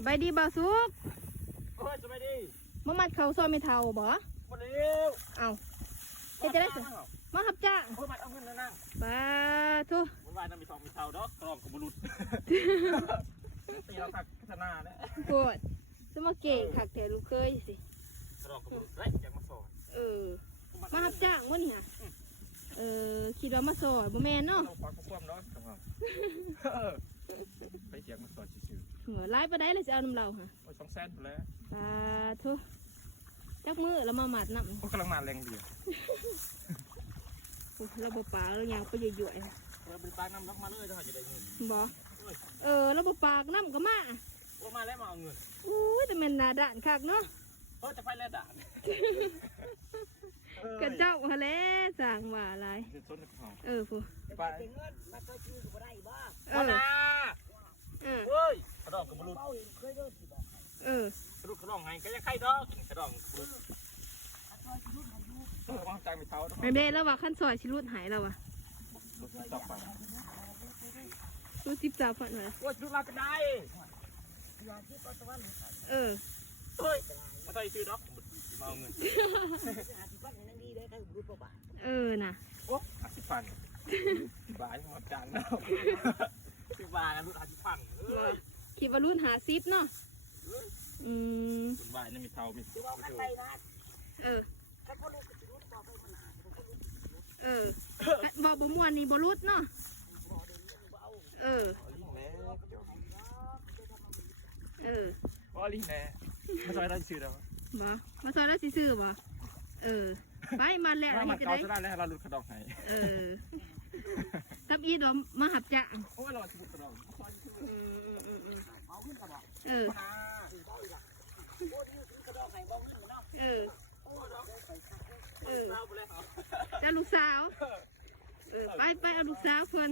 สบายดีบ่าวสุกโอ้ยสบายดีมามัดเขาซอยไม่เท่าบ่มาเร็วเอาเฮ็ดจะได้สิมาหับจ้างโอ้ยมาเอาเงินแล้วนั่งป้าทุ วันวานน้ำมีทองมีเทาดอกกรองกับบุรุษตีเราขัดพัฒนาเนี่ยโกดสมาเก่งคักแต่ลูกเคยสิกรองกับบุรุษไรอยากมาสอนมาหับจ้างวะนี่ฮะคิดว่ามาสอนบ่แม่นเนาะเราขอความเนาะไปเสียงมาสอนชิวๆไล่ปานใดเลยสิเอาน้ำเราฮะโอ้ย200,000ไปแล้วป้าทุจักมือแล้วมาหมัดน้ำกำลังมาแรงเดียวเราบ่ปากเรายังไปยั่วๆเราไปปลาน้ำล็อกมาเลยถ้าจะได้เงินบ่เราบ่ปากน้ำก็มาว่ามาแล้วมาเอาเงินอุ้ยแต่มันหนาด่านคักเนาะจะไปแล้วด่านกระเจ้าฮะแล้วสั่งว่าอะไรผู้ไปเงินมาเคยชื่อก็ได้บ้านะเฮ้ยกระดองกับบุรุษเคยเลิกสิบอกกระดุกกระดองไงก็ยังไข่ดอกกระดองกับบุรุษวางใจไม่เท่าไอเบ้แล้วว่าขั้นซอยชิลุดหายแล้ววะจับไปรู้จิบจับฝันหน่อยว่าชิลุดมาเป็นได้เฮ้ยมาใส่ซื้อดอกมาเอาเงินน่ะโอ้50,000บาทของจานเนาะบาทรุ่นคิดว่ารุ่น50เนาะบาทนี่มีเท่ามีบอกบ่ม่วนนี่บ่รุดเนาะว่าลีแน่มาซอยได้ซื้อแล้วบ่มาซอยได้ซื้อบ่ไปมาแล้วนี่จะได้แล้วเราลุดกระดองให้ทับอีดอมมาหับจ้างโอ้ยเราลุดกระดองเจ้าลูกสาวไปเอาลูกสาวเพิ่น